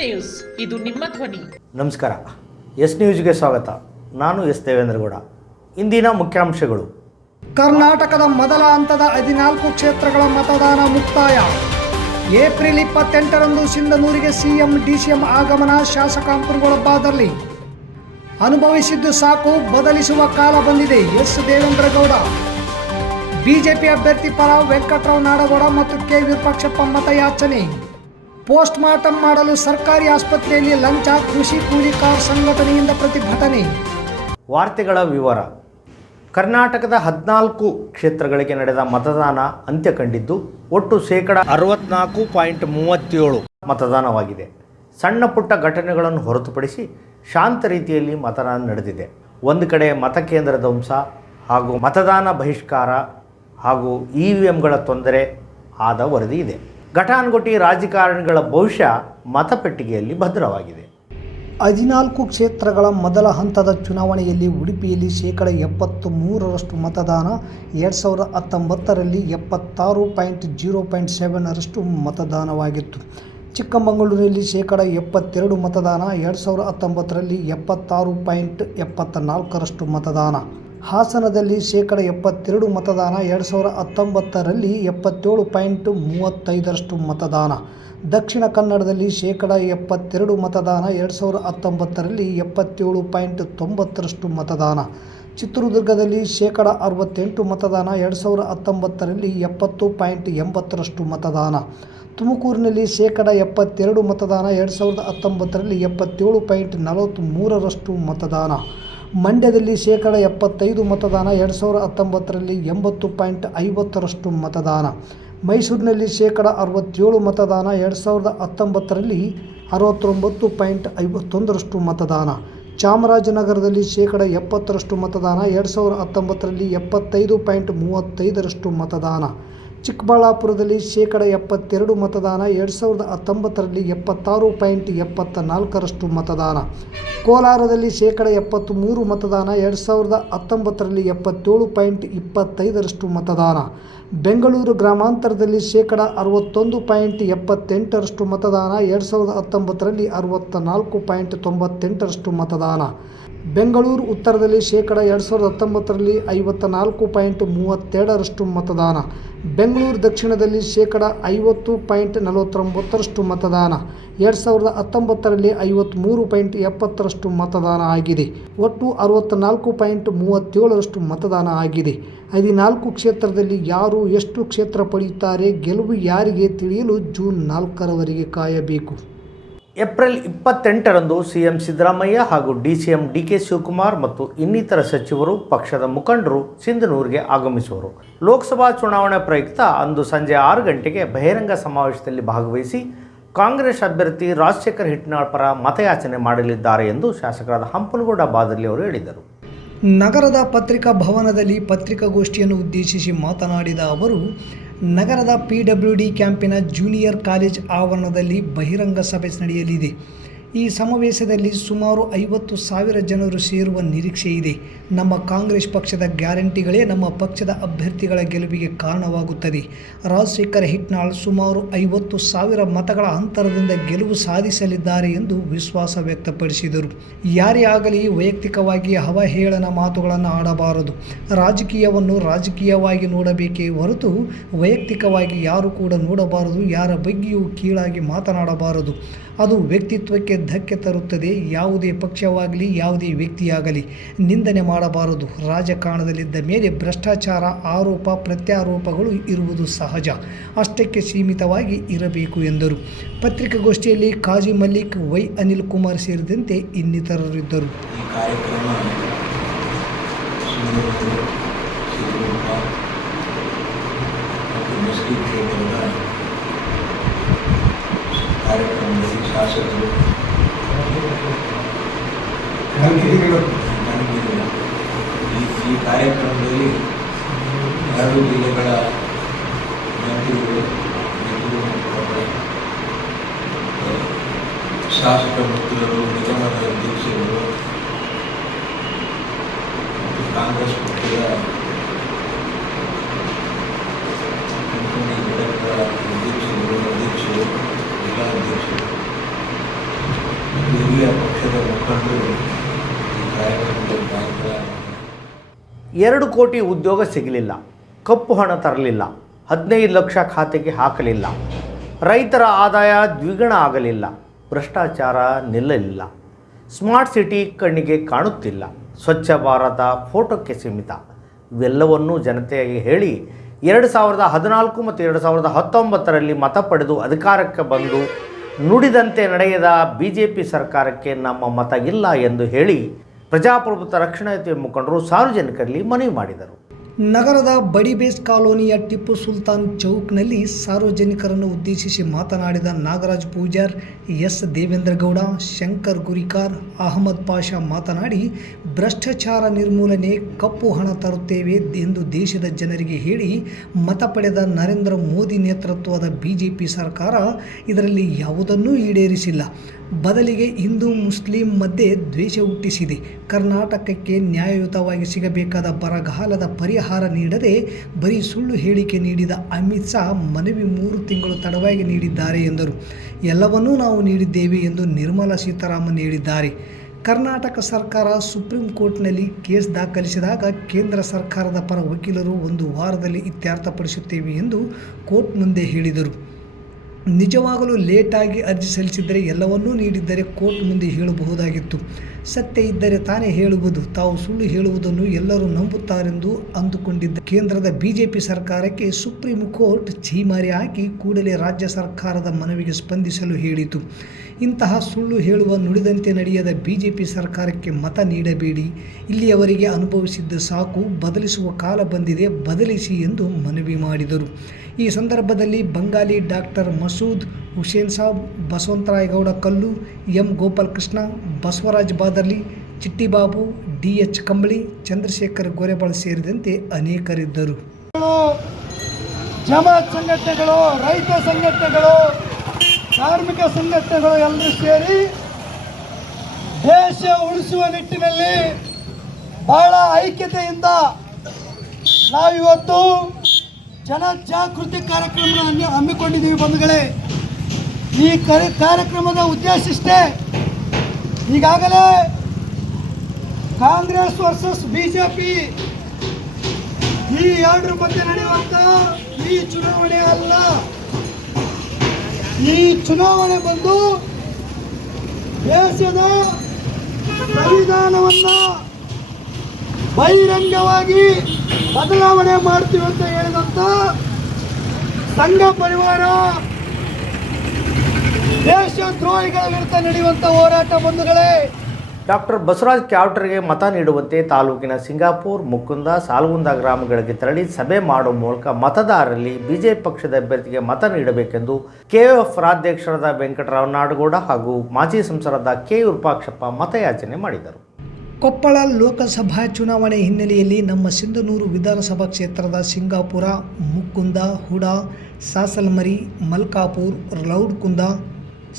News, ಇದು ನಿಮ್ಮ ಧ್ವನಿ. ನಮಸ್ಕಾರ. ಎಸ್ ನ್ಯೂಸ್ಗೆ ಸ್ವಾಗತ. ನಾನು ಎಸ್ ದೇವೇಂದ್ರಗೌಡ. ಇಂದಿನ ಮುಖ್ಯಾಂಶಗಳು. ಕರ್ನಾಟಕದ ಮೊದಲ ಹಂತದ 14 ಕ್ಷೇತ್ರಗಳ ಮತದಾನ ಮುಕ್ತಾಯ. ಏಪ್ರಿಲ್ 28ರಂದು ಸಿಂಧನೂರಿಗೆ ಸಿಎಂ ಡಿಸಿಎಂ ಆಗಮನ. ಶಾಸಕ ಕುರುಗೊಳಬ್ಬಾದಲ್ಲಿ ಅನುಭವಿಸಿದ್ದು ಸಾಕು, ಬದಲಿಸುವ ಕಾಲ ಬಂದಿದೆ. ಎಸ್ ದೇವೇಂದ್ರಗೌಡ. ಬಿಜೆಪಿ ಅಭ್ಯರ್ಥಿ ಪರ ವೆಂಕಟರಾವ್ ನಾಡಗೌಡ ಮತ್ತು ಕೆ ವಿರೂಪಾಕ್ಷಪ್ಪ ಮತಯಾಚನೆ. ಪೋಸ್ಟ್ ಮಾರ್ಟಮ್ ಮಾಡಲು ಸರ್ಕಾರಿ ಆಸ್ಪತ್ರೆಯಲ್ಲಿ ಲಂಚ. ಕೃಷಿ ಕೂಲಿಕಾರ್ ಸಂಘಟನೆಯಿಂದ ಪ್ರತಿಭಟನೆ. ವಾರ್ತೆಗಳ ವಿವರ. ಕರ್ನಾಟಕದ 14 ಕ್ಷೇತ್ರಗಳಿಗೆ ನಡೆದ ಮತದಾನ ಅಂತ್ಯ ಕಂಡಿದ್ದು ಒಟ್ಟು 64.37% ಮತದಾನವಾಗಿದೆ. ಸಣ್ಣ ಪುಟ್ಟ ಘಟನೆಗಳನ್ನು ಹೊರತುಪಡಿಸಿ ಶಾಂತ ರೀತಿಯಲ್ಲಿ ಮತದಾನ ನಡೆದಿದೆ. ಒಂದು ಕಡೆ ಮತಕೇಂದ್ರ ಧ್ವಂಸ ಹಾಗೂ ಮತದಾನ ಬಹಿಷ್ಕಾರ ಹಾಗೂ EVMಗಳ ತೊಂದರೆ ಆದ ವರದಿ ಇದೆ. ಘಟಾನುಘಟಿ ರಾಜಕಾರಣಿಗಳ ಭವಿಷ್ಯ ಮತಪೆಟ್ಟಿಗೆಯಲ್ಲಿ ಭದ್ರವಾಗಿದೆ. 14 ಕ್ಷೇತ್ರಗಳ ಮೊದಲ ಹಂತದ ಚುನಾವಣೆಯಲ್ಲಿ ಉಡುಪಿಯಲ್ಲಿ 73% ಮತದಾನ, 2019ರಲ್ಲಿ 76.007% ಮತದಾನವಾಗಿತ್ತು. ಚಿಕ್ಕಮಗಳೂರಿನಲ್ಲಿ 72% ಮತದಾನ, 2019ರಲ್ಲಿ 76.74% ಮತದಾನ. ಹಾಸನದಲ್ಲಿ 72% ಮತದಾನ, 2019ರಲ್ಲಿ 77.35% ಮತದಾನ. ದಕ್ಷಿಣ ಕನ್ನಡದಲ್ಲಿ 72% ಮತದಾನ, 2019ರಲ್ಲಿ 77.90% ಮತದಾನ. ಚಿತ್ರದುರ್ಗದಲ್ಲಿ 68% ಮತದಾನ, 2019ರಲ್ಲಿ 70.80% ಮತದಾನ. ತುಮಕೂರಿನಲ್ಲಿ 72% ಮತದಾನ, 2019ರಲ್ಲಿ 77.43% ಮತದಾನ. ಮಂಡ್ಯದಲ್ಲಿ 75% ಮತದಾನ, 2019ರಲ್ಲಿ 80.50% ಮತದಾನ. ಮೈಸೂರಿನಲ್ಲಿ 67% ಮತದಾನ, 2019ರಲ್ಲಿ 69.51% ಮತದಾನ. ಚಾಮರಾಜನಗರದಲ್ಲಿ 70% ಮತದಾನ, 2019ರಲ್ಲಿ 75.35% ಮತದಾನ. ಚಿಕ್ಕಬಳ್ಳಾಪುರದಲ್ಲಿ 72% ಮತದಾನ, 2019ರಲ್ಲಿ 76.74% ಮತದಾನ. ಕೋಲಾರದಲ್ಲಿ 73% ಮತದಾನ, 2019ರಲ್ಲಿ 77.25% ಮತದಾನ. ಬೆಂಗಳೂರು ಗ್ರಾಮಾಂತರದಲ್ಲಿ 61.78% ಮತದಾನ, 2019ರಲ್ಲಿ 64.98% ಮತದಾನ. ಬೆಂಗಳೂರು ಉತ್ತರದಲ್ಲಿ 2019ರಲ್ಲಿ 54.32% ಮತದಾನ. ಬೆಂಗಳೂರು ದಕ್ಷಿಣದಲ್ಲಿ 50.49% ಮತದಾನ, 2019ರಲ್ಲಿ 53.70% ಮತದಾನ ಆಗಿದೆ. ಒಟ್ಟು 64.37% ಮತದಾನ ಆಗಿದೆ. 14 ಕ್ಷೇತ್ರದಲ್ಲಿ ಯಾರು ಎಷ್ಟು ಕ್ಷೇತ್ರ ಪಡೆಯುತ್ತಾರೆ, ಗೆಲುವು ಯಾರಿಗೆ ತಿಳಿಯಲು ಜೂನ್ 4ರವರೆಗೆ ಕಾಯಬೇಕು. ಏಪ್ರಿಲ್ 28ರಂದು ಸಿಎಂ ಸಿದ್ದರಾಮಯ್ಯ ಹಾಗೂ DCM DK ಶಿವಕುಮಾರ್ ಮತ್ತು ಇನ್ನಿತರ ಸಚಿವರು, ಪಕ್ಷದ ಮುಖಂಡರು ಸಿಂಧನೂರಿಗೆ ಆಗಮಿಸುವರು. ಲೋಕಸಭಾ ಚುನಾವಣೆ ಪ್ರಯುಕ್ತ ಅಂದು ಸಂಜೆ 6 ಗಂಟೆಗೆ ಬಹಿರಂಗ ಸಮಾವೇಶದಲ್ಲಿ ಭಾಗವಹಿಸಿ ಕಾಂಗ್ರೆಸ್ ಅಭ್ಯರ್ಥಿ ರಾಜಶೇಖರ್ ಹಿಟ್ನಾಳ್ ಪರ ಮತಯಾಚನೆ ಮಾಡಲಿದ್ದಾರೆ ಎಂದು ಶಾಸಕರಾದ ಹಂಪನಗೌಡ ಬಾದರ್ಲಿ ಅವರು ಹೇಳಿದರು. ನಗರದ ಪತ್ರಿಕಾ ಭವನದಲ್ಲಿ ಪತ್ರಿಕಾಗೋಷ್ಠಿಯನ್ನು ಉದ್ದೇಶಿಸಿ ಮಾತನಾಡಿದ ಅವರು, ನಗರದ PWD ಕ್ಯಾಂಪಿನ ಜೂನಿಯರ್ ಕಾಲೇಜ್ ಆವರಣದಲ್ಲಿ ಬಹಿರಂಗ ಸಭೆ ನಡೆಯಲಿದೆ. ಈ ಸಮಾವೇಶದಲ್ಲಿ ಸುಮಾರು 50,000 ಜನರು ಸೇರುವ ನಿರೀಕ್ಷೆ ಇದೆ. ನಮ್ಮ ಕಾಂಗ್ರೆಸ್ ಪಕ್ಷದ ಗ್ಯಾರಂಟಿಗಳೇ ನಮ್ಮ ಪಕ್ಷದ ಅಭ್ಯರ್ಥಿಗಳ ಗೆಲುವಿಗೆ ಕಾರಣವಾಗುತ್ತದೆ. ರಾಜಶೇಖರ್ ಹಿಟ್ನಾಳ್ ಸುಮಾರು 50,000 ಮತಗಳ ಅಂತರದಿಂದ ಗೆಲುವು ಸಾಧಿಸಲಿದ್ದಾರೆ ಎಂದು ವಿಶ್ವಾಸ ವ್ಯಕ್ತಪಡಿಸಿದರು. ಯಾರೇ ಆಗಲಿ ವೈಯಕ್ತಿಕವಾಗಿ ಅವಹೇಳನ ಮಾತುಗಳನ್ನು ಆಡಬಾರದು. ರಾಜಕೀಯವನ್ನು ರಾಜಕೀಯವಾಗಿ ನೋಡಬೇಕೇ ಹೊರತು ವೈಯಕ್ತಿಕವಾಗಿ ಯಾರು ಕೂಡ ನೋಡಬಾರದು. ಯಾರ ಬಗ್ಗೆಯೂ ಕೀಳಾಗಿ ಮಾತನಾಡಬಾರದು. ಅದು ವ್ಯಕ್ತಿತ್ವಕ್ಕೆ ಧಕ್ಕೆ ತರುತ್ತದೆ. ಯಾವುದೇ ಪಕ್ಷವಾಗಲಿ ಯಾವುದೇ ವ್ಯಕ್ತಿಯಾಗಲಿ ನಿಂದನೆ ಮಾಡಬಾರದು. ರಾಜಕಾರಣದಲ್ಲಿದ್ದ ಮೇಲೆ ಭ್ರಷ್ಟಾಚಾರ, ಆರೋಪ ಪ್ರತ್ಯಾರೋಪಗಳು ಇರುವುದು ಸಹಜ. ಅಷ್ಟಕ್ಕೆ ಸೀಮಿತವಾಗಿ ಇರಬೇಕು ಎಂದರು. ಪತ್ರಿಕಾಗೋಷ್ಠಿಯಲ್ಲಿ ಕಾಜಿ ಮಲ್ಲಿಕ್, ವೈ ಅನಿಲ್ ಕುಮಾರ್ ಸೇರಿದಂತೆ ಇನ್ನಿತರರಿದ್ದರು. ಕಾರ್ಯಕ್ರಮದಲ್ಲಿ ಶಾಸಕರು ಈ ಕಾರ್ಯಕ್ರಮದಲ್ಲಿ 2 ಜಿಲ್ಲೆಗಳ ಮಂತ್ರಿಗಳು, ಶಾಸಕ ಮಿತ್ರರು, ನಿಗಮದ ಅಧ್ಯಕ್ಷರು ಮತ್ತು ಕಾಂಗ್ರೆಸ್ ಪಕ್ಷದ ಅಧ್ಯಕ್ಷರು, ಜಿಲ್ಲಾಧ್ಯಕ್ಷರು ಮುಖಂಡರು ಈ ಕಾರ್ಯಕ್ರಮದಲ್ಲಿ ಭಾಗವಹಿಸಿದ್ದಾರೆ. 2 ಕೋಟಿ ಉದ್ಯೋಗ ಸಿಗಲಿಲ್ಲ, ಕಪ್ಪು ಹಣ ತರಲಿಲ್ಲ, 15 ಲಕ್ಷ ಖಾತೆಗೆ ಹಾಕಲಿಲ್ಲ, ರೈತರ ಆದಾಯ ದ್ವಿಗುಣ ಆಗಲಿಲ್ಲ, ಭ್ರಷ್ಟಾಚಾರ ನಿಲ್ಲಲಿಲ್ಲ, ಸ್ಮಾರ್ಟ್ ಸಿಟಿ ಕಣ್ಣಿಗೆ ಕಾಣುತ್ತಿಲ್ಲ, ಸ್ವಚ್ಛ ಭಾರತ ಫೋಟೋಕ್ಕೆ ಸೀಮಿತ. ಇವೆಲ್ಲವನ್ನೂ ಜನತೆಗೆ ಹೇಳಿ 2014 ಮತ್ತು 2019ರಲ್ಲಿ ಮತ ಪಡೆದು ಅಧಿಕಾರಕ್ಕೆ ಬಂದು ನುಡಿದಂತೆ ನಡೆಯದ BJP ಸರ್ಕಾರಕ್ಕೆ ನಮ್ಮ ಮತ ಇಲ್ಲ ಎಂದು ಹೇಳಿ ಪ್ರಜಾಪ್ರಭುತ್ವ ರಕ್ಷಣಾಯುತಿ ಮುಖಂಡರು ಸಾರ್ವಜನಿಕರಲ್ಲಿ ಮನವಿ ಮಾಡಿದರು. ನಗರದ ಬಡಿಬೇಸ್ ಕಾಲೋನಿಯ ಟಿಪ್ಪು ಸುಲ್ತಾನ್ ಚೌಕ್ನಲ್ಲಿ ಸಾರ್ವಜನಿಕರನ್ನು ಉದ್ದೇಶಿಸಿ ಮಾತನಾಡಿದ ನಾಗರಾಜ್ ಪೂಜಾರ್, ಎಸ್ ದೇವೇಂದ್ರಗೌಡ, ಶಂಕರ್ ಗುರಿಕಾರ್, ಅಹಮದ್ ಪಾಷಾ ಮಾತನಾಡಿ, ಭ್ರಷ್ಟಾಚಾರ ನಿರ್ಮೂಲನೆ, ಕಪ್ಪು ಹಣ ತರುತ್ತೇವೆ ಎಂದು ದೇಶದ ಜನರಿಗೆ ಹೇಳಿ ಮತ ಪಡೆದ ನರೇಂದ್ರ ಮೋದಿ ನೇತೃತ್ವದ BJP ಸರ್ಕಾರ ಇದರಲ್ಲಿ ಯಾವುದನ್ನೂ ಈಡೇರಿಸಿಲ್ಲ. ಬದಲಿಗೆ ಹಿಂದೂ ಮುಸ್ಲಿಂ ಮಧ್ಯೆ ದ್ವೇಷ ಹುಟ್ಟಿಸಿದೆ. ಕರ್ನಾಟಕಕ್ಕೆ ನ್ಯಾಯಯುತವಾಗಿ ಸಿಗಬೇಕಾದ ಬರಗಾಲದ ಪರಿಹಾರ ನೀಡದೆ ಬರೀ ಸುಳ್ಳು ಹೇಳಿಕೆ ನೀಡಿದ ಅಮಿತ್ ಶಾ ಮನವಿ 3 ತಿಂಗಳು ತಡವಾಗಿ ನೀಡಿದ್ದಾರೆ ಎಂದರು. ಎಲ್ಲವನ್ನೂ ನಾವು ನೀಡಿದ್ದೇವೆ ಎಂದು ನಿರ್ಮಲಾ ಸೀತಾರಾಮನ್ ಹೇಳಿದ್ದಾರೆ. ಕರ್ನಾಟಕ ಸರ್ಕಾರ ಸುಪ್ರೀಂ ಕೋರ್ಟ್ನಲ್ಲಿ ಕೇಸ್ ದಾಖಲಿಸಿದಾಗ ಕೇಂದ್ರ ಸರ್ಕಾರದ ಪರ ವಕೀಲರು 1 ವಾರದಲ್ಲಿ ಇತ್ಯರ್ಥಪಡಿಸುತ್ತೇವೆ ಎಂದು ಕೋರ್ಟ್ ಮುಂದೆ ಹೇಳಿದರು. ನಿಜವಾಗಲೂ ಲೇಟಾಗಿ ಅರ್ಜಿ ಸಲ್ಲಿಸಿದರೆ ಎಲ್ಲವನ್ನೂ ನೀಡಿದ್ದರೆ ಕೋರ್ಟ್ ಮುಂದೆ ಹೇಳಬಹುದಾಗಿತ್ತು. ಸತ್ಯ ಇದ್ದರೆ ತಾನೇ ಹೇಳುವುದು. ತಾವು ಸುಳ್ಳು ಹೇಳುವುದನ್ನು ಎಲ್ಲರೂ ನಂಬುತ್ತಾರೆಂದು ಅಂದುಕೊಂಡಿದ್ದ ಕೇಂದ್ರದ BJP ಸರ್ಕಾರಕ್ಕೆ ಸುಪ್ರೀಂ ಕೋರ್ಟ್ ಛೀಮಾರಿ ಹಾಕಿ ಕೂಡಲೇ ರಾಜ್ಯ ಸರ್ಕಾರದ ಮನವಿಗೆ ಸ್ಪಂದಿಸಲು ಹೇಳಿತು. ಇಂತಹ ಸುಳ್ಳು ಹೇಳುವ, ನುಡಿದಂತೆ ನಡೆಯದ BJP ಸರ್ಕಾರಕ್ಕೆ ಮತ ನೀಡಬೇಡಿ. ಇಲ್ಲಿಯವರೆಗೆ ಅನುಭವಿಸಿದ್ದು ಸಾಕು, ಬದಲಿಸುವ ಕಾಲ ಬಂದಿದೆ, ಬದಲಿಸಿ ಎಂದು ಮನವಿ ಮಾಡಿದರು. ಈ ಸಂದರ್ಭದಲ್ಲಿ ಬಂಗಾಲಿ ಡಾಕ್ಟರ್ ಮಸೂದ್ ಹುಸೇನ್ ಸಾಬ್, ಬಸವಂತರಾಯಗೌಡ ಕಲ್ಲು, ಎಂ ಗೋಪಾಲಕೃಷ್ಣ, ಬಸವರಾಜ್ ಬಾದರ್ಲಿ, ಚಿಟ್ಟಿಬಾಬು, DH ಕಂಬಳಿ, ಚಂದ್ರಶೇಖರ್ ಗೋರೆಬಾಳ್ ಸೇರಿದಂತೆ ಅನೇಕರಿದ್ದರು. ಜಮಾತ್ ಸಂಘಟನೆಗಳು, ರೈತ ಸಂಘಟನೆಗಳು, ಕಾರ್ಮಿಕ ಸಂಘಟನೆಗಳು ಎಲ್ಲರೂ ಸೇರಿ ದೇಶ ಉಳಿಸುವ ನಿಟ್ಟಿನಲ್ಲಿ ಬಹಳ ಐಕ್ಯತೆಯಿಂದ ನಾವಿವತ್ತು ಜನಜಾಗೃತಿ ಕಾರ್ಯಕ್ರಮವನ್ನು ಹಮ್ಮಿಕೊಂಡಿದ್ದೀವಿ. ಬಂಧುಗಳೇ, ಈ ಕಾರ್ಯಕ್ರಮದ ಉದ್ದೇಶ ಇಷ್ಟೇ. ಈಗಾಗಲೇ ಕಾಂಗ್ರೆಸ್ ವರ್ಸಸ್ BJP ಈ 2 ಮಧ್ಯೆ ನಡೆಯುವಂಥ ಈ ಚುನಾವಣೆ ಅಲ್ಲ. ಈ ಚುನಾವಣೆ ಬಂದು ದೇಶದ ಸಂವಿಧಾನವನ್ನು ಬಹಿರಂಗವಾಗಿ ಬದಲಾವಣೆ ಮಾಡ್ತೀವಿ ಅಂತ ಹೇಳಿದಂಥ ಸಂಘ ಪರಿವಾರ ದೇಶ ದ್ರೋಹಿಗಳ ವಿರುದ್ಧ ನಡೆಯುವಂಥ ಹೋರಾಟ. ಬಂಧುಗಳೇ, ಡಾಕ್ಟರ್ ಬಸವರಾಜ್ ಕ್ಯಾವಟರ್ಗೆ ಮತ ನೀಡುವಂತೆ ತಾಲೂಕಿನ ಸಿಂಗಾಪುರ್, ಮುಕುಂದ, ಸಾಲ್ಗುಂದ ಗ್ರಾಮಗಳಿಗೆ ತೆರಳಿ ಸಭೆ ಮಾಡುವ ಮೂಲಕ ಮತದಾರರಲ್ಲಿ BJP ಪಕ್ಷದ ಅಭ್ಯರ್ಥಿಗೆ ಮತ ನೀಡಬೇಕೆಂದು KOF ರಾಜ್ಯಾಧ್ಯಕ್ಷರಾದ ವೆಂಕಟರಾವ್ ನಾಡಗೌಡ ಹಾಗೂ ಮಾಜಿ ಸಂಸದರಾದ K ವಿರೂಪಾಕ್ಷಪ್ಪ ಮತಯಾಚನೆ ಮಾಡಿದರು. ಕೊಪ್ಪಳ ಲೋಕಸಭಾ ಚುನಾವಣೆ ಹಿನ್ನೆಲೆಯಲ್ಲಿ ನಮ್ಮ ಸಿಂಧನೂರು ವಿಧಾನಸಭಾ ಕ್ಷೇತ್ರದ ಸಿಂಗಾಪುರ, ಮುಕುಂದ, ಹುಡಾ, ಸಾಸಲಮರಿ, ಮಲ್ಕಾಪುರ್, ಲೌಡ್ಕುಂದ,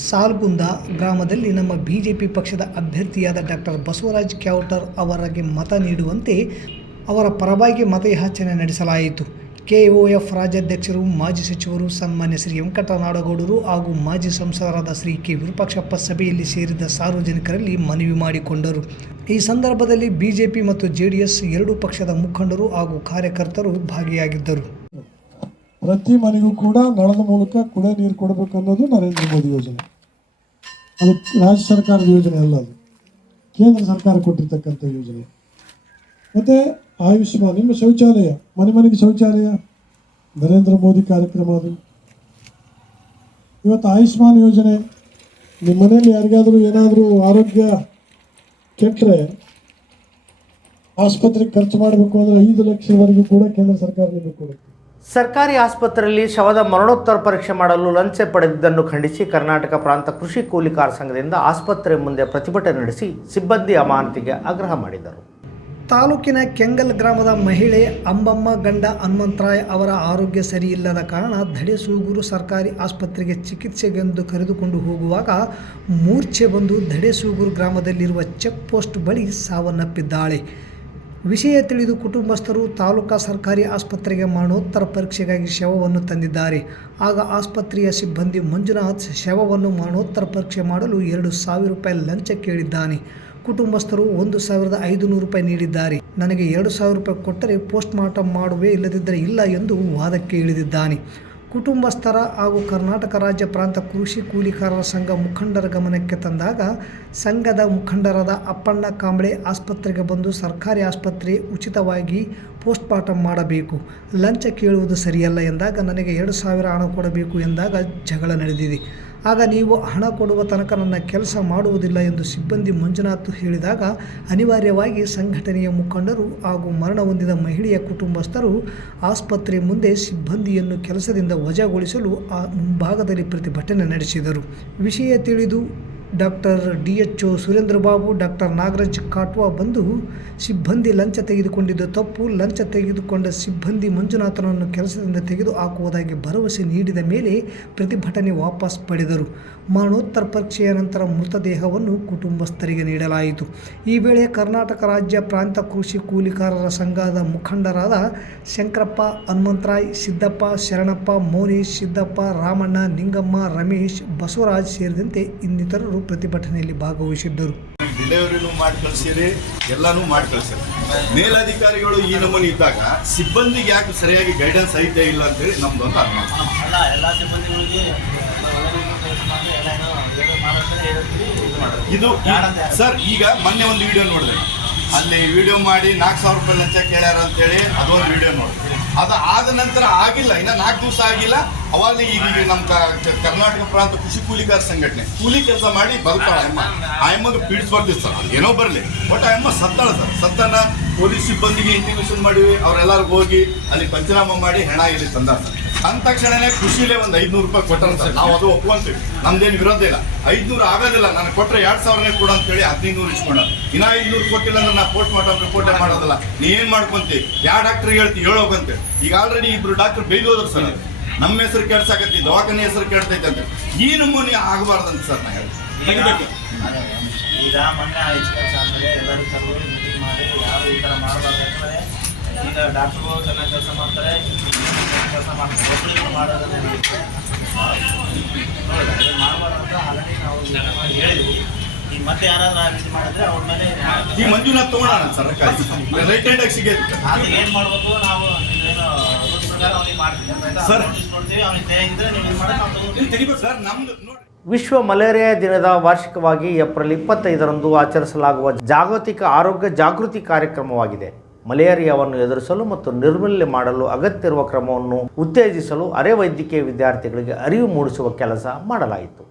ಸಾಲ್ಗುಂದ ಗ್ರಾಮದಲ್ಲಿ ನಮ್ಮ BJP ಪಕ್ಷದ ಅಭ್ಯರ್ಥಿಯಾದ ಡಾಕ್ಟರ್ ಬಸವರಾಜ್ ಕ್ಯಾವಟರ್ ಅವರಿಗೆ ಮತ ನೀಡುವಂತೆ ಅವರ ಪರವಾಗಿ ಮತಯಾಚನೆ ನಡೆಸಲಾಯಿತು. KOF ರಾಜ್ಯಾಧ್ಯಕ್ಷರು, ಮಾಜಿ ಸಚಿವರು ಸನ್ಮಾನ್ಯ ಶ್ರೀ ವೆಂಕಟನಾಡಗೌಡರು ಹಾಗೂ ಮಾಜಿ ಸಂಸದರಾದ ಶ್ರೀ K ವಿರೂಪಾಕ್ಷಪ್ಪ ಸಭೆಯಲ್ಲಿ ಸೇರಿದ ಸಾರ್ವಜನಿಕರಲ್ಲಿ ಮನವಿ ಮಾಡಿಕೊಂಡರು. ಈ ಸಂದರ್ಭದಲ್ಲಿ BJP ಮತ್ತು JDS 2 ಪಕ್ಷದ ಮುಖಂಡರು ಹಾಗೂ ಕಾರ್ಯಕರ್ತರು ಭಾಗಿಯಾಗಿದ್ದರು. ಪ್ರತಿ ಮನೆಗೂ ಕೂಡ ನಳದ ಮೂಲಕ ಕುಡಿಯೋ ನೀರು ಕೊಡಬೇಕು ಅನ್ನೋದು ನರೇಂದ್ರ ಮೋದಿ ಯೋಜನೆ. ಅದು ರಾಜ್ಯ ಸರ್ಕಾರದ ಯೋಜನೆ ಅಲ್ಲ, ಅದು ಕೇಂದ್ರ ಸರ್ಕಾರ ಕೊಟ್ಟಿರ್ತಕ್ಕಂಥ ಯೋಜನೆ. ಮತ್ತು ಆಯುಷ್ಮಾನ್, ನಿಮ್ಮ ಶೌಚಾಲಯ, ಮನೆ ಮನೆಗೆ ಶೌಚಾಲಯ ನರೇಂದ್ರ ಮೋದಿ ಕಾರ್ಯಕ್ರಮ ಅದು. ಇವತ್ತು ಆಯುಷ್ಮಾನ್ ಯೋಜನೆ, ನಿಮ್ಮ ಮನೆಯಲ್ಲಿ ಯಾರಿಗಾದರೂ ಏನಾದರೂ ಆರೋಗ್ಯ ಕೆಟ್ಟರೆ ಆಸ್ಪತ್ರೆಗೆ ಖರ್ಚು ಮಾಡಬೇಕು ಅಂದರೆ 5 ಲಕ್ಷವರೆಗೂ ಕೂಡ ಕೇಂದ್ರ ಸರ್ಕಾರ ನಿಮಗೆ ಕೊಡುತ್ತೆ. ಸರ್ಕಾರಿ ಆಸ್ಪತ್ರೆಯಲ್ಲಿ ಶವದ ಮರಣೋತ್ತರ ಪರೀಕ್ಷೆ ಮಾಡಲು ಲಂಚ ಪಡೆದಿದ್ದನ್ನು ಖಂಡಿಸಿ ಕರ್ನಾಟಕ ಪ್ರಾಂತ ಕೃಷಿ ಕೂಲಿಕಾರ ಸಂಘದಿಂದ ಆಸ್ಪತ್ರೆ ಮುಂದೆ ಪ್ರತಿಭಟನೆ ನಡೆಸಿ ಸಿಬ್ಬಂದಿ ಅಮಾನತಿಗೆ ಆಗ್ರಹ ಮಾಡಿದರು. ತಾಲೂಕಿನ ಕೆಂಗಲ್ ಗ್ರಾಮದ ಮಹಿಳೆ ಅಂಬಮ್ಮ ಗಂಡ ಹನುಮಂತರಾಯ್ ಅವರ ಆರೋಗ್ಯ ಸರಿಯಿಲ್ಲದ ಕಾರಣ ಧಡೆಸೂಗೂರು ಸರ್ಕಾರಿ ಆಸ್ಪತ್ರೆಗೆ ಚಿಕಿತ್ಸೆಗೆಂದು ಕರೆದುಕೊಂಡು ಹೋಗುವಾಗ ಮೂರ್ಛೆ ಬಂದು ಧಡೆಸೂಗೂರು ಗ್ರಾಮದಲ್ಲಿರುವ ಚೆಕ್ ಪೋಸ್ಟ್ ಬಳಿ ಸಾವನ್ನಪ್ಪಿದ್ದಾಳೆ. ವಿಷಯ ತಿಳಿದು ಕುಟುಂಬಸ್ಥರು ತಾಲೂಕಾ ಸರ್ಕಾರಿ ಆಸ್ಪತ್ರೆಗೆ ಮರಣೋತ್ತರ ಪರೀಕ್ಷೆಗಾಗಿ ಶವವನ್ನು ತಂದಿದ್ದಾರೆ. ಆಗ ಆಸ್ಪತ್ರೆಯ ಸಿಬ್ಬಂದಿ ಮಂಜುನಾಥ್ ಶವವನ್ನು ಮರಣೋತ್ತರ ಪರೀಕ್ಷೆ ಮಾಡಲು 2,000 ರೂಪಾಯಿ ಲಂಚ ಕೇಳಿದ್ದಾನೆ. ಕುಟುಂಬಸ್ಥರು 1,500 ರೂಪಾಯಿ ನೀಡಿದ್ದಾರೆ. ನನಗೆ 2,000 ರೂಪಾಯಿ ಕೊಟ್ಟರೆ ಪೋಸ್ಟ್ ಮಾರ್ಟಮ್ ಮಾಡುವೆ, ಇಲ್ಲದಿದ್ದರೆ ಇಲ್ಲ ಎಂದು ವಾದಕ್ಕೆ ಇಳಿದಿದ್ದಾನೆ. ಕುಟುಂಬಸ್ಥರ ಹಾಗೂ ಕರ್ನಾಟಕ ರಾಜ್ಯ ಪ್ರಾಂತ ಕೃಷಿ ಕೂಲಿಕಾರರ ಸಂಘ ಮುಖಂಡರ ಗಮನಕ್ಕೆ ತಂದಾಗ ಸಂಘದ ಮುಖಂಡರಾದ ಅಪ್ಪಣ್ಣ ಕಾಂಬಳೆ ಆಸ್ಪತ್ರೆಗೆ ಬಂದು ಸರ್ಕಾರಿ ಆಸ್ಪತ್ರೆ ಉಚಿತವಾಗಿ ಪೋಸ್ಟ್ ಮಾರ್ಟಮ್ ಮಾಡಬೇಕು, ಲಂಚ ಕೇಳುವುದು ಸರಿಯಲ್ಲ ಎಂದಾಗ ನನಗೆ 2,000 ಹಣ ಕೊಡಬೇಕು ಎಂದಾಗ ಜಗಳ ನಡೆದಿದೆ. ಆಗ ನೀವು ಹಣ ಕೊಡುವ ತನಕ ನನ್ನ ಕೆಲಸ ಮಾಡುವುದಿಲ್ಲ ಎಂದು ಸಿಬ್ಬಂದಿ ಮಂಜುನಾಥ್ ಹೇಳಿದಾಗ ಅನಿವಾರ್ಯವಾಗಿ ಸಂಘಟನೆಯ ಮುಖಂಡರು ಹಾಗೂ ಮರಣ ಹೊಂದಿದ ಮಹಿಳೆಯ ಕುಟುಂಬಸ್ಥರು ಆಸ್ಪತ್ರೆ ಮುಂದೆ ಸಿಬ್ಬಂದಿಯನ್ನು ಕೆಲಸದಿಂದ ವಜಾಗೊಳಿಸಲು ಆ ಮುಂಭಾಗದಲ್ಲಿ ಪ್ರತಿಭಟನೆ ನಡೆಸಿದರು. ವಿಷಯ ತಿಳಿದು doctor DHO Surendra Babu, doctor Nagaraj Katwa ಬಂದು ಸಿಬ್ಬಂದಿ ಲಂಚ ತೆಗೆದುಕೊಂಡಿದ್ದು ತಪ್ಪು, ಲಂಚ ತೆಗೆದುಕೊಂಡ ಸಿಬ್ಬಂದಿ ಮಂಜುನಾಥನನ್ನು ಕೆಲಸದಿಂದ ತೆಗೆದು ಹಾಕುವುದಾಗಿ ಭರವಸೆ ನೀಡಿದ ಮೇಲೆ ಪ್ರತಿಭಟನೆ ವಾಪಸ್ ಪಡೆದರು. ಮರಣೋತ್ತರ ಪರೀಕ್ಷೆಯ ನಂತರ ಮೃತದೇಹವನ್ನು ಕುಟುಂಬಸ್ಥರಿಗೆ ನೀಡಲಾಯಿತು. ಈ ವೇಳೆ ಕರ್ನಾಟಕ ರಾಜ್ಯ ಪ್ರಾಂತ ಕೃಷಿ ಕೂಲಿಕಾರರ ಸಂಘದ ಮುಖಂಡರಾದ ಶಂಕರಪ್ಪ, ಹನುಮಂತರಾಯ್, ಸಿದ್ದಪ್ಪ, ಶರಣಪ್ಪ, ಮೌನೇಶ್, ಸಿದ್ದಪ್ಪ, ರಾಮಣ್ಣ, ನಿಂಗಮ್ಮ, ರಮೇಶ್, ಬಸವರಾಜ್ ಸೇರಿದಂತೆ ಇನ್ನಿತರರು ಪ್ರತಿಭಟನೆಯಲ್ಲಿ ಭಾಗವಹಿಸಿದ್ದರು. ಡಿಲಿವರಿನೂ ಮಾಡಿ ಕಳಿಸಿರಿ, ಎಲ್ಲನೂ ಮಾಡಿ ಕಳಿಸಿರಿ. ಮೇಲಧಿಕಾರಿಗಳು ಈ ನಮೂನಿ ಇದ್ದಾಗ ಸಿಬ್ಬಂದಿಗೆ ಯಾಕೆ ಸರಿಯಾಗಿ ಗೈಡೆನ್ಸ್ ಐತೆ ಇಲ್ಲ ಅಂತೇಳಿ ನಮ್ದೊಂದು ಅನುಮಾನ. ಇದು ಸರ್, ಈಗ ಮೊನ್ನೆ ಒಂದು ವಿಡಿಯೋ ನೋಡಿದೆ, ಅಲ್ಲಿ ವಿಡಿಯೋ ಮಾಡಿ 4,000 ರೂಪಾಯಿ ಲಂಚ ಕೇಳ್ಯಾರ ಅಂತೇಳಿ ಅದೊಂದು ವಿಡಿಯೋ ನೋಡಿದೆ. ಅದು ಆದ ನಂತರ ಆಗಿಲ್ಲ, ಇನ್ನು 4 ದಿವಸ ಆಗಿಲ್ಲ. ಅವಾಗ ಈಗ ನಮ್ಮ ಕರ್ನಾಟಕ ಪ್ರಾಂತ ಕೃಷಿ ಕೂಲಿಕಾರ ಸಂಘಟನೆ ಕೂಲಿ ಕೆಲಸ ಮಾಡಿ ಬದುಕಾಳ ಆಯಮ್ಮಗೆ ಪೀಡಿಸ್ಬಾರ್ದು ಸರ್, ಏನೋ ಬರಲಿ, ಬಟ್ ಆಯಮ್ಮ ಸತ್ತಾಳ ಸರ್. ಸತ್ತನ್ನ ಪೊಲೀಸ್ ಸಿಬ್ಬಂದಿಗೆ ಇಂಟಿಮೇಷನ್ ಮಾಡಿವಿ, ಅವರೆಲ್ಲರಿಗೂ ಹೋಗಿ ಅಲ್ಲಿ ಪಂಚನಾಮ ಮಾಡಿ ಹೆಣ ಇಲ್ಲಿ ತಂದಾರ ಸರ್. ಅಂದ ತಕ್ಷಣನೇ ಖುಷಿಲೇ ಒಂದು 500 ರೂಪಾಯಿ ಕೊಟ್ಟಾರ ಸರ್. ನಾವು ಅದು ಒಪ್ಕೊಂತೀವಿ, ನಮ್ದೇನು ವಿರೋಧ ಇಲ್ಲ. 500 ಆಗೋದಿಲ್ಲ, ನನಗೆ ಕೊಟ್ಟರೆ 2,000 ಕೊಡು ಅಂತೇಳಿ 1,500 ಇಸ್ಕೊಂಡ. ಇನ್ನ 500 ಕೊಟ್ಟಿಲ್ಲ ಅಂದ್ರೆ ನಾ ಪೋಸ್ಟ್ ಮಾರ್ಟಮ್ ರಿಪೋರ್ಟೇ ಮಾಡೋದಿಲ್ಲ. ನೀ ಏನು ಮಾಡ್ಕೊಂತಿ, ಯಾವ ಡಾಕ್ಟ್ರಿಗೆ ಹೇಳ್ತಿ ಹೇಳೋಗಂತೆ. ಈಗ ಆಲ್ರೆಡಿ 2 ಡಾಕ್ಟರ್ ಬೈದೋದ್ರು ಸರ್, ನಮ್ಮ ಹೆಸರು ಕೆಡ್ಸಾಕತ್ತಿ, ದವಾಖಾನೆ ಹೆಸರು ಕೆಡ್ತೈತೆ ಅಂತ. ಈ ನಮೂನಿ ಆಗಬಾರ್ದಂತ ಸರ್ ನಾ ಹೇಳಿ. ಈಗ ಮೊನ್ನೆ ಆದ್ಮೇಲೆ ಎಲ್ಲರೂ ಕರೆದು ಮೀಟಿಂಗ್ ಮಾಡಿ ಯಾರು ಈ ಥರ ಮಾಡಬಾರ್ದಂದ್ರೆ, ಈಗ ಡಾಕ್ಟ್ರುಗಳು ಚೆನ್ನಾಗಿ ಕೆಲಸ ಮಾಡ್ತಾರೆ, ಕೆಲಸ ಮಾಡ್ತಾರೆ, ಒಬ್ಬರಿಗೆ ಮಾಡೋದನ್ನ ಮಾಡಬಾರ್ದಂತ ಆಲ್ರೆಡಿ ನಾವು ಹೇಳಿದ್ವಿ. ಈಗ ಮತ್ತೆ ಯಾರಾದ್ರೂ ಆ ರೀತಿ ಮಾಡಿದ್ರೆ ಅವ್ರ ಮೇಲೆ ಈ ಮಂಜುನಾಥ್ ತಗೊಳ್ಳೋಣ ಸರ್, ರೈಟ್ ಹ್ಯಾಂಡ್ ಆಗಿ ಸಿಗೈತೆ. ಅದು ಏನು ಮಾಡ್ಬೇಕು, ನಾವು ಏನು ರೂಲ್ಸ್ ಪ್ರಕಾರ ಅವ್ನಿಗೆ ಮಾಡ್ತೀವಿ ಸರ್, ಕೊಡ್ತೀವಿ. ಅವ್ನಿಗೆ ತೆಗಿದ್ರೆ ನೀವು ಏನು ಮಾಡೋದು ನಾವು ತಗೋತೀವಿ ಸರ್. ನಮ್ದು ನೋಡಿ, ವಿಶ್ವ ಮಲೇರಿಯಾ ದಿನದ ವಾರ್ಷಿಕವಾಗಿ ಏಪ್ರಿಲ್ 25ರಂದು ಆಚರಿಸಲಾಗುವ ಜಾಗತಿಕ ಆರೋಗ್ಯ ಜಾಗೃತಿ ಕಾರ್ಯಕ್ರಮವಾಗಿದೆ. ಮಲೇರಿಯಾವನ್ನು ಎದುರಿಸಲು ಮತ್ತು ನಿರ್ಮೂಲನೆ ಮಾಡಲು ಅಗತ್ಯವಿರುವ ಕ್ರಮವನ್ನು ಉತ್ತೇಜಿಸಲು ಅರೆ ವೈದ್ಯಕೀಯ ವಿದ್ಯಾರ್ಥಿಗಳಿಗೆ ಅರಿವು ಮೂಡಿಸುವ ಕೆಲಸ ಮಾಡಲಾಯಿತು.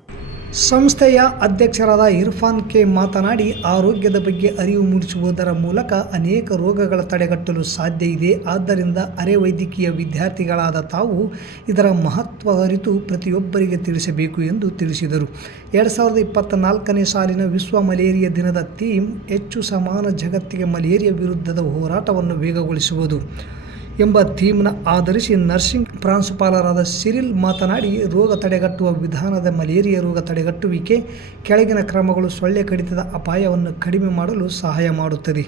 ಸಂಸ್ಥೆಯ ಅಧ್ಯಕ್ಷರಾದ ಇರ್ಫಾನ್ ಕೆ ಮಾತನಾಡಿ, ಆರೋಗ್ಯದ ಬಗ್ಗೆ ಅರಿವು ಮೂಡಿಸುವುದರ ಮೂಲಕ ಅನೇಕ ರೋಗಗಳ ತಡೆಗಟ್ಟಲು ಸಾಧ್ಯ ಇದೆ. ಆದ್ದರಿಂದ ಅರೆ ವೈದ್ಯಕೀಯ ವಿದ್ಯಾರ್ಥಿಗಳಾದ ತಾವು ಇದರ ಮಹತ್ವ ಅರಿತು ಪ್ರತಿಯೊಬ್ಬರಿಗೆ ತಿಳಿಸಬೇಕು ಎಂದು ತಿಳಿಸಿದರು. 2024ನೇ ಸಾಲಿನ ವಿಶ್ವ ಮಲೇರಿಯಾ ದಿನದ ಥೀಮ್ ಹೆಚ್ಚು ಸಮಾನ ಜಗತ್ತಿಗೆ ಮಲೇರಿಯಾ ವಿರುದ್ಧದ ಹೋರಾಟವನ್ನು ವೇಗಗೊಳಿಸುವುದು ಎಂಬ ಥೀಮ್ನ ಆಧರಿಸಿ ನರ್ಸಿಂಗ್ ಪ್ರಾಂಶುಪಾಲರಾದ ಸಿರಿಲ್ ಮಾತನಾಡಿ, ರೋಗ ತಡೆಗಟ್ಟುವ ವಿಧಾನದ ಮಲೇರಿಯಾ ರೋಗ ತಡೆಗಟ್ಟುವಿಕೆ ಕೆಳಗಿನ ಕ್ರಮಗಳು ಸೊಳ್ಳೆ ಕಡಿತದ ಅಪಾಯವನ್ನು ಕಡಿಮೆ ಮಾಡಲು ಸಹಾಯ ಮಾಡುತ್ತದೆ.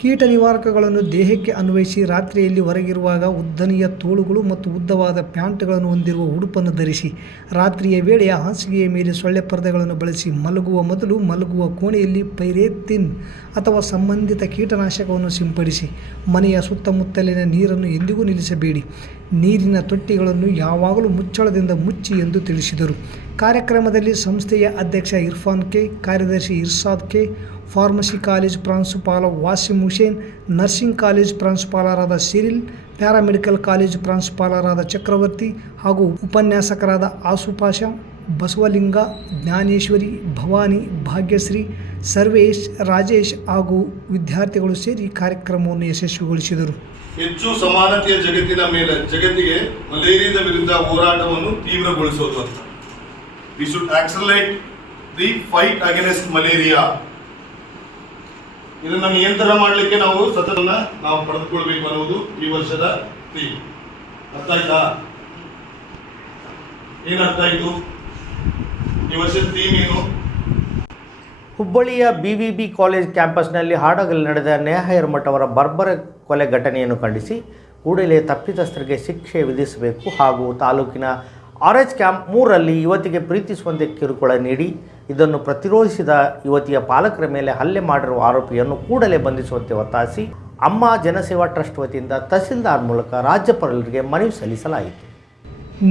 ಕೀಟ ನಿವಾರಕಗಳನ್ನು ದೇಹಕ್ಕೆ ಅನ್ವಯಿಸಿ ರಾತ್ರಿಯಲ್ಲಿ ಹೊರಗಿರುವಾಗ ಉದ್ದನೆಯ ತೋಳುಗಳು ಮತ್ತು ಉದ್ದವಾದ ಪ್ಯಾಂಟ್ಗಳನ್ನು ಹೊಂದಿರುವ ಉಡುಪನ್ನು ಧರಿಸಿ. ರಾತ್ರಿಯ ವೇಳೆಯ ಹಾಸಿಗೆಯ ಮೇಲೆ ಸೊಳ್ಳೆ ಪರದೆಗಳನ್ನು ಬಳಸಿ. ಮಲಗುವ ಮೊದಲು ಮಲಗುವ ಕೋಣೆಯಲ್ಲಿ ಪೈರೇಥಿನ್ ಅಥವಾ ಸಂಬಂಧಿತ ಕೀಟನಾಶಕವನ್ನು ಸಿಂಪಡಿಸಿ. ಮನೆಯ ಸುತ್ತಮುತ್ತಲಿನ ನೀರನ್ನು ಎಂದಿಗೂ ನಿಲ್ಲಿಸಬೇಡಿ. ನೀರಿನ ತೊಟ್ಟಿಗಳನ್ನು ಯಾವಾಗಲೂ ಮುಚ್ಚಳದಿಂದ ಮುಚ್ಚಿ ಎಂದು ತಿಳಿಸಿದರು. ಕಾರ್ಯಕ್ರಮದಲ್ಲಿ ಸಂಸ್ಥೆಯ ಅಧ್ಯಕ್ಷ ಇರ್ಫಾನ್ ಕೆ, ಕಾರ್ಯದರ್ಶಿ ಇರ್ಸಾದ್ ಕೆ, ಫಾರ್ಮಸಿ ಕಾಲೇಜ್ ಪ್ರಾಂಶುಪಾಲ ವಾಸಿಂ ಹುಸೇನ್, ನರ್ಸಿಂಗ್ ಕಾಲೇಜ್ ಪ್ರಾಂಶುಪಾಲರಾದ ಸಿರಿಲ್, ಪ್ಯಾರಾಮೆಡಿಕಲ್ ಕಾಲೇಜ್ ಪ್ರಾಂಶುಪಾಲರಾದ ಚಕ್ರವರ್ತಿ ಹಾಗೂ ಉಪನ್ಯಾಸಕರಾದ ಆಸುಪಾಶ, ಬಸವಲಿಂಗ, ಜ್ಞಾನೇಶ್ವರಿ, ಭವಾನಿ, ಭಾಗ್ಯಶ್ರೀ, ಸರ್ವೇಶ್, ರಾಜೇಶ್ ಹಾಗೂ ವಿದ್ಯಾರ್ಥಿಗಳು ಸೇರಿ ಕಾರ್ಯಕ್ರಮವನ್ನು ಯಶಸ್ವಿಗೊಳಿಸಿದರು. ಹೆಚ್ಚು ಸಮಾನತೆಯ ಜಗತ್ತಿಗೆ ಮಲೇರಿಯಾದ ವಿರುದ್ಧ ಹೋರಾಟವನ್ನು ತೀವ್ರಗೊಳಿಸೋದು ಅಂತ. We should accelerate the fight against malaria. ಇದನ್ನ ನಿಯಂತ್ರಣ ಮಾಡಲಿಕ್ಕೆ ನಾವು ಸತತನ ನಾವು ಪಡೆದುಕೊಳ್ಬೇಕು ಅನ್ನೋದು ಈ ವರ್ಷದ ಥೀಮ್. ಅರ್ಥ ಆಯ್ತಾ? ಏನರ್ಥ ಆಯ್ತು? ಈ ವರ್ಷದ ಥೀಮ್ ಏನು? ಹುಬ್ಬಳ್ಳಿಯ BVB ಕಾಲೇಜ್ ಕ್ಯಾಂಪಸ್ನಲ್ಲಿ ಹಾಡಗಲ್ಲಿ ನಡೆದ ನೇಹಾ ಹಿರೇಮಠ ಅವರ ಬರ್ಬರ ಕೊಲೆ ಘಟನೆಯನ್ನು ಖಂಡಿಸಿ ಕೂಡಲೇ ತಪ್ಪಿತಸ್ಥರಿಗೆ ಶಿಕ್ಷೆ ವಿಧಿಸಬೇಕು ಹಾಗೂ ತಾಲೂಕಿನ RH ಕ್ಯಾಂಪ್ 3ರಲ್ಲಿ ಯುವತಿಗೆ ಪ್ರೀತಿಸುವಂತೆ ಕಿರುಕುಳ ನೀಡಿ ಇದನ್ನು ಪ್ರತಿರೋಧಿಸಿದ ಯುವತಿಯ ಪಾಲಕರ ಮೇಲೆ ಹಲ್ಲೆ ಮಾಡಿರುವ ಆರೋಪಿಯನ್ನು ಕೂಡಲೇ ಬಂಧಿಸುವಂತೆ ಒತ್ತಾಯಿಸಿ ಅಮ್ಮ ಜನಸೇವಾ ಟ್ರಸ್ಟ್ ವತಿಯಿಂದ ತಹಸೀಲ್ದಾರ್ ಮೂಲಕ ರಾಜ್ಯಪಾಲರಿಗೆ ಮನವಿ ಸಲ್ಲಿಸಲಾಯಿತು.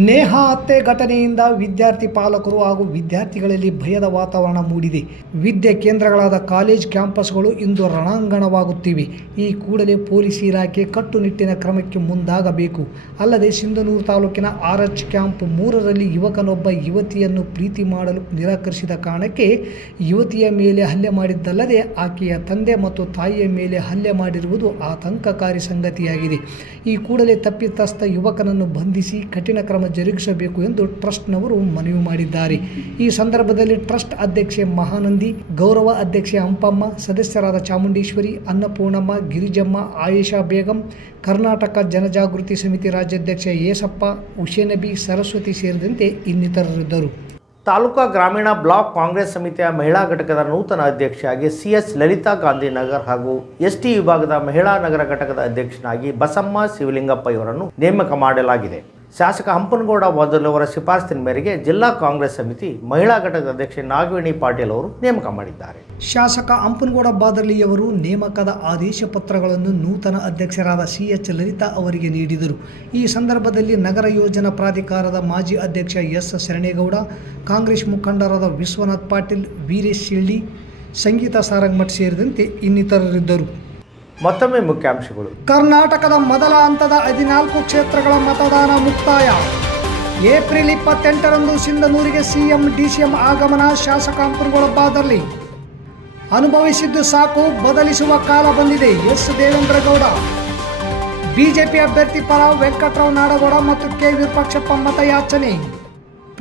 ನೇಹಾ ಹತ್ಯೆ ಘಟನೆಯಿಂದ ವಿದ್ಯಾರ್ಥಿ ಪಾಲಕರು ಹಾಗೂ ವಿದ್ಯಾರ್ಥಿಗಳಲ್ಲಿ ಭಯದ ವಾತಾವರಣ ಮೂಡಿದೆ. ವಿದ್ಯಾ ಕೇಂದ್ರಗಳಾದ ಕಾಲೇಜ್ ಕ್ಯಾಂಪಸ್ಗಳು ಇಂದು ರಣಾಂಗಣವಾಗುತ್ತಿವೆ. ಈ ಕೂಡಲೇ ಪೊಲೀಸ್ ಇಲಾಖೆ ಕಟ್ಟುನಿಟ್ಟಿನ ಕ್ರಮಕ್ಕೆ ಮುಂದಾಗಬೇಕು. ಅಲ್ಲದೆ ಸಿಂಧನೂರು ತಾಲೂಕಿನ RH ಕ್ಯಾಂಪ್ 3ರಲ್ಲಿ ಯುವಕನೊಬ್ಬ ಯುವತಿಯನ್ನು ಪ್ರೀತಿ ಮಾಡಲು ನಿರಾಕರಿಸಿದ ಕಾರಣಕ್ಕೆ ಯುವತಿಯ ಮೇಲೆ ಹಲ್ಲೆ ಮಾಡಿದ್ದಲ್ಲದೆ ಆಕೆಯ ತಂದೆ ಮತ್ತು ತಾಯಿಯ ಮೇಲೆ ಹಲ್ಲೆ ಮಾಡಿರುವುದು ಆತಂಕಕಾರಿ ಸಂಗತಿಯಾಗಿದೆ. ಈ ಕೂಡಲೇ ತಪ್ಪಿತಸ್ಥ ಯುವಕನನ್ನು ಬಂಧಿಸಿ ಕಠಿಣ ಕ್ರಮ ಜರುಗಿಸಬೇಕು ಎಂದು ಟ್ರಸ್ಟ್ನವರು ಮನವಿ ಮಾಡಿದ್ದಾರೆ. ಈ ಸಂದರ್ಭದಲ್ಲಿ ಟ್ರಸ್ಟ್ ಅಧ್ಯಕ್ಷೆ ಮಹಾನಂದಿ, ಗೌರವ ಅಧ್ಯಕ್ಷೆ ಹಂಪಮ್ಮ, ಸದಸ್ಯರಾದ ಚಾಮುಂಡೇಶ್ವರಿ, ಅನ್ನಪೂರ್ಣಮ್ಮ, ಗಿರಿಜಮ್ಮ, ಆಯೇಷಾ ಬೇಗಂ, ಕರ್ನಾಟಕ ಜನಜಾಗೃತಿ ಸಮಿತಿ ರಾಜ್ಯಾಧ್ಯಕ್ಷ ಏಸಪ್ಪ, ಹುಸೇನಬಿ, ಸರಸ್ವತಿ ಸೇರಿದಂತೆ ಇನ್ನಿತರರಿದ್ದರು. ತಾಲೂಕಾ ಗ್ರಾಮೀಣ ಬ್ಲಾಕ್ ಕಾಂಗ್ರೆಸ್ ಸಮಿತಿಯ ಮಹಿಳಾ ಘಟಕದ ನೂತನ ಅಧ್ಯಕ್ಷೆಯಾಗಿ CS ಲಲಿತಾ ಗಾಂಧಿನಗರ್ ಹಾಗೂ ST ವಿಭಾಗದ ಮಹಿಳಾ ನಗರ ಘಟಕದ ಅಧ್ಯಕ್ಷನಾಗಿ ಬಸಮ್ಮ ಶಿವಲಿಂಗಪ್ಪ ಇವರನ್ನು ನೇಮಕ ಮಾಡಲಾಗಿದೆ. ಶಾಸಕ ಹಂಪನಗೌಡ ಬಾದಲ್ ಅವರ ಶಿಫಾರಸಿನ ಮೇರೆಗೆ ಜಿಲ್ಲಾ ಕಾಂಗ್ರೆಸ್ ಸಮಿತಿ ಮಹಿಳಾ ಘಟಕದ ಅಧ್ಯಕ್ಷೆ ನಾಗವೇಣಿ ಪಾಟೀಲ್ ಅವರು ನೇಮಕ ಮಾಡಿದ್ದಾರೆ. ಶಾಸಕ ಹಂಪನಗೌಡ ಬಾದರ್ಲಿಯವರು ನೇಮಕದ ಆದೇಶ ಪತ್ರಗಳನ್ನು ನೂತನ ಅಧ್ಯಕ್ಷರಾದ CH ಲಲಿತಾ ಅವರಿಗೆ ನೀಡಿದರು. ಈ ಸಂದರ್ಭದಲ್ಲಿ ನಗರ ಯೋಜನಾ ಪ್ರಾಧಿಕಾರದ ಮಾಜಿ ಅಧ್ಯಕ್ಷ S ಶರಣೇಗೌಡ, ಕಾಂಗ್ರೆಸ್ ಮುಖಂಡರಾದ ವಿಶ್ವನಾಥ್ ಪಾಟೀಲ್, ವೀರೇಶ್ ಶಿಳ್ಳಿ, ಸಂಗೀತಾ ಸಾರಂಗಮಠ್ ಸೇರಿದಂತೆ ಇನ್ನಿತರರಿದ್ದರು. ಮತ್ತೊಮ್ಮೆ ಮುಖ್ಯಾಂಶಗಳು. ಕರ್ನಾಟಕದ ಮೊದಲ ಹಂತದ 14 ಕ್ಷೇತ್ರಗಳ ಮತದಾನ ಮುಕ್ತಾಯ. ಏಪ್ರಿಲ್ 28ರಂದು ಸಿಂಧನೂರಿಗೆ CM DCM ಆಗಮನ. ಶಾಸಕ ಹಂಪನಗೌಡ ಬಾದರ್ಲಿ. ಅನುಭವಿಸಿದ್ದು ಸಾಕು, ಬದಲಿಸುವ ಕಾಲ ಬಂದಿದೆ. S ದೇವೇಂದ್ರಗೌಡ. ಬಿಜೆಪಿ ಅಭ್ಯರ್ಥಿ ಪರ ವೆಂಕಟರಾವ್ ನಾಡಗೌಡ ಮತ್ತು K ವಿರೂಪಾಕ್ಷಪ್ಪ ಮತಯಾಚನೆ.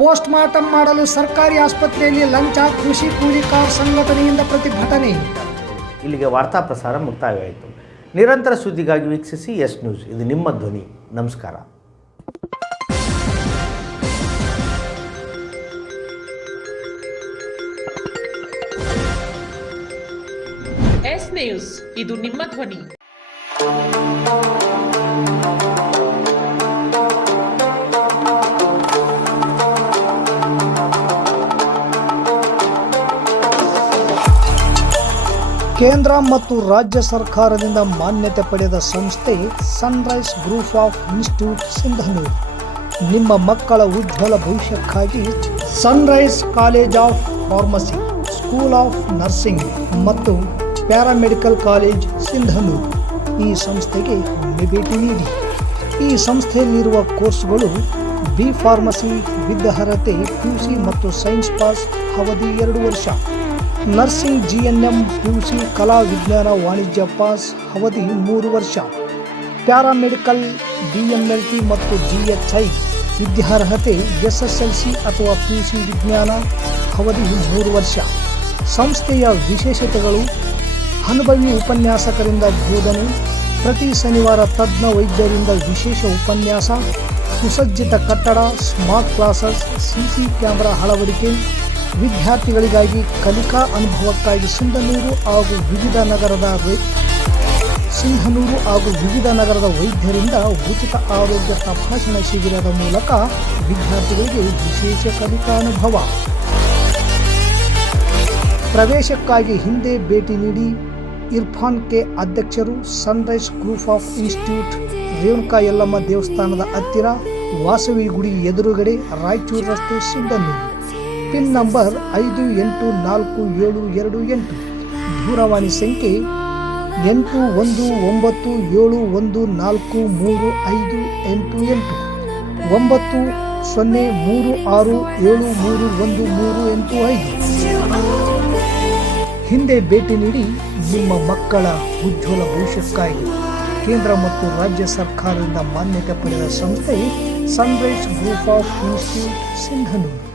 ಪೋಸ್ಟ್ ಮಾರ್ಟಮ್ ಮಾಡಲು ಸರ್ಕಾರಿ ಆಸ್ಪತ್ರೆಯಲ್ಲಿ ಲಂಚ. ಕೃಷಿ ಕೂಲಿಕಾರ್ ಸಂಘಟನೆಯಿಂದ ಪ್ರತಿಭಟನೆ. ಇಲ್ಲಿಗೆ ವಾರ್ತಾ ಪ್ರಸಾರ ಮುಕ್ತಾಯವಾಯಿತು. ನಿರಂತರ ಸುದ್ದಿಗಾಗಿ ವೀಕ್ಷಿಸಿ S ನ್ಯೂಸ್. ಇದು ನಿಮ್ಮ ಧ್ವನಿ. ನಮಸ್ಕಾರ. S news. ಇದು ನಿಮ್ಮ ಧ್ವನಿ. ಕೇಂದ್ರ ಮತ್ತು ರಾಜ್ಯ ಸರ್ಕಾರದಿಂದ ಮಾನ್ಯತೆ ಪಡೆದ ಸಂಸ್ಥೆ Sunrise group of institute Sindhanur. ನಿಮ್ಮ ಮಕ್ಕಳ ಉಜ್ವಲ ಭವಿಷ್ಯಕ್ಕಾಗಿ Sunrise college of pharmacy, school of nursing ಮತ್ತು ಪ್ಯಾರಾಮೆಡಿಕಲ್ ಕಾಲೇಜ್ ಸಿಂಧನೂರು ಈ ಸಂಸ್ಥೆಗೆ ಒಮ್ಮೆ ಭೇಟಿ ನೀಡಿ. ಈ ಸಂಸ್ಥೆಯಲ್ಲಿರುವ ಕೋರ್ಸ್ಗಳು B ಫಾರ್ಮಸಿ ವಿದ್ ಅರ್ಹತೆ PUC ಮತ್ತು ಸೈನ್ಸ್ ಪಾಸ್, ಅವಧಿ 2 ವರ್ಷ. ನರ್ಸಿಂಗ್ GNM PUC ಕಲಾ ವಿಜ್ಞಾನ ವಾಣಿಜ್ಯ ಪಾಸ್, ಅವಧಿ 3 ವರ್ಷ. ಪ್ಯಾರಾಮೆಡಿಕಲ್ DMLT ಮತ್ತು GHI ವಿದ್ಯಾರ್ಹತೆ SSLC ಅಥವಾ PUC ವಿಜ್ಞಾನ, ಅವಧಿ 3 ವರ್ಷ. ಸಂಸ್ಥೆಯ ವಿಶೇಷತೆಗಳು: ಅನುಭವಿ ಉಪನ್ಯಾಸಕರಿಂದ ಬೋಧನೆ, ಪ್ರತಿ ಶನಿವಾರ ತಜ್ಞ ವೈದ್ಯರಿಂದ ವಿಶೇಷ ಉಪನ್ಯಾಸ, ಸುಸಜ್ಜಿತ ಕಟ್ಟಡ, ಸ್ಮಾರ್ಟ್ ಕ್ಲಾಸಸ್, CC ಕ್ಯಾಮೆರಾ ಅಳವಡಿಕೆ. ವಿದ್ಯಾರ್ಥಿಗಳಿಗಾಗಿ ಕಲಿಕಾ ಅನುಭವಕ್ಕಾಗಿ ಸಿಂಧನೂರು ಹಾಗೂ ವಿವಿಧ ನಗರದ ವೈದ್ಯರಿಂದ ಉಚಿತ ಆರೋಗ್ಯ ತಪಾಸಣಾ ಶಿಬಿರದ ಮೂಲಕ ವಿದ್ಯಾರ್ಥಿಗಳಿಗೆ ವಿಶೇಷ ಕಲಿಕಾ ಅನುಭವ. ಪ್ರವೇಶಕ್ಕಾಗಿ ಹಿಂದೆ ಭೇಟಿ ನೀಡಿ. ಇರ್ಫಾನ್ K ಅಧ್ಯಕ್ಷರು, Sunrise group of institute, Renuka Yellamma ದೇವಸ್ಥಾನದ ಹತ್ತಿರ, ವಾಸವಿ ಗುಡಿ ಎದುರುಗಡೆ, ರಾಯಚೂರು ರಸ್ತೆ, ಸಿಂಧನೂರು. Pin number 584728. ದೂರವಾಣಿ ಸಂಖ್ಯೆ 8191435388 9036731385. ಹಿಂದೆ ಭೇಟಿ ನೀಡಿ. ನಿಮ್ಮ ಮಕ್ಕಳ ಉಜ್ವಲ ಭವಿಷ್ಯಕ್ಕಾಗಿ ಕೇಂದ್ರ ಮತ್ತು ರಾಜ್ಯ ಸರ್ಕಾರದಿಂದ ಮಾನ್ಯತೆ ಪಡೆದ ಸಂಸ್ಥೆ Sunrise group of institute Sindhanur.